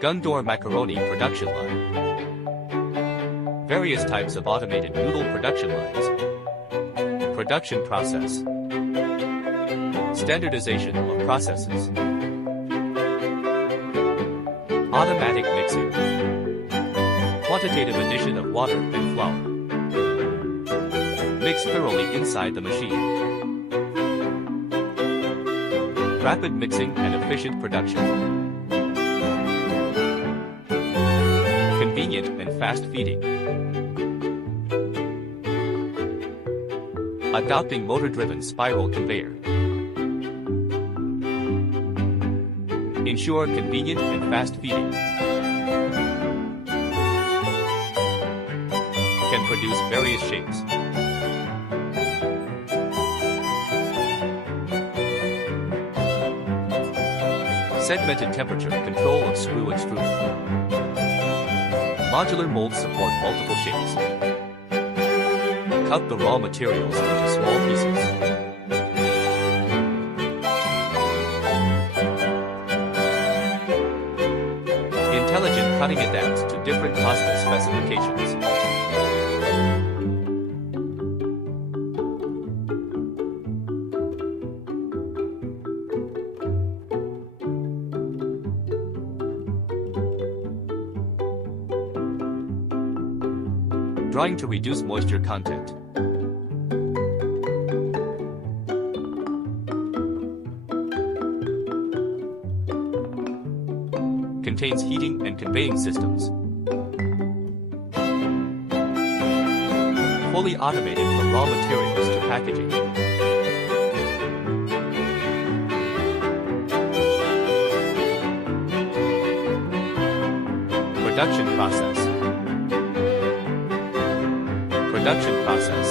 Gondor Macaroni Production Line. Various types of automated noodle production lines. Production process. Standardization of processes. Automatic mixing. Quantitative addition of water and flour. Mix thoroughly inside the machine. Rapid mixing and efficient production. Convenient and fast feeding. Adopting motor-driven spiral conveyor. Ensure convenient and fast feeding. Can produce various shapes. Segmented temperature control of screw extruder. Modular molds support multiple shapes. Cut the raw materials into small pieces. Intelligent cutting adapts to different process specifications. Drying to reduce moisture content. Contains heating and conveying systems. Fully automated from raw materials to packaging. Production process. Production process.